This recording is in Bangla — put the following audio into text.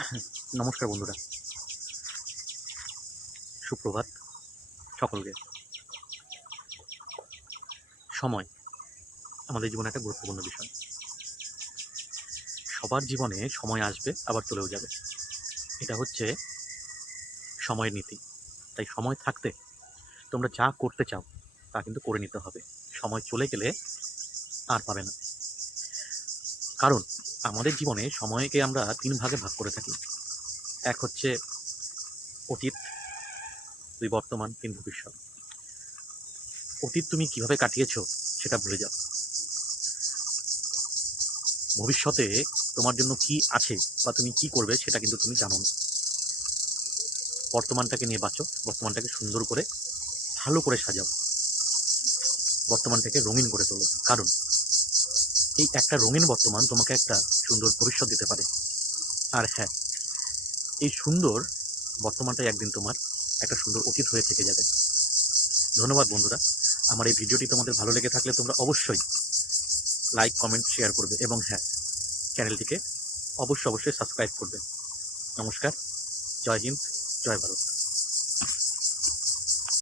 নমস্কার বন্ধুরা। সুপ্রভাত সকলকে। সময় আমাদের জীবনে একটা গুরুত্বপূর্ণ বিষয়। সবার জীবনে সময় আসবে, আবার চলেও যাবে। এটা হচ্ছে সময়ের নীতি। তাই সময় থাকতে তোমরা যা করতে চাও, তা কিন্তু করে নিতে হবে। সময় চলে গেলে আর পাবে না। কারণ আমাদের জীবনে সময়কে আমরা তিন ভাগে ভাগ করে থাকি। এক হচ্ছে অতীত, দুই বর্তমান, তিন ভবিষ্যৎ। অতীত তুমি কীভাবে কাটিয়েছ সেটা ভুলে যাও। ভবিষ্যতে তোমার জন্য কি আছে বা তুমি কি করবে সেটা কিন্তু তুমি জানো না। বর্তমানটাকে নিয়ে বাঁচো, বর্তমানটাকে সুন্দর করে, ভালো করে সাজাও। বর্তমানটাকে রঙিন করে তোলো। কারণ এই একটা রঙিন বর্তমান তোমাকে একটা সুন্দর ভবিষ্যৎ দিতে পারে। আর হ্যাঁ এই সুন্দর বর্তমানটাই একদিন তোমার একটা সুন্দর অতীত হয়ে থেকে যাবে। ধন্যবাদ বন্ধুরা। আমার এই ভিডিওটি তোমাদের ভালো লেগে থাকলে তোমরা অবশ্যই লাইক, কমেন্ট, শেয়ার করবে এবং হ্যাঁ চ্যানেলটিকে অবশ্যই অবশ্যই সাবস্ক্রাইব করবে। নমস্কার। জয় হিন্দ, জয় ভারত।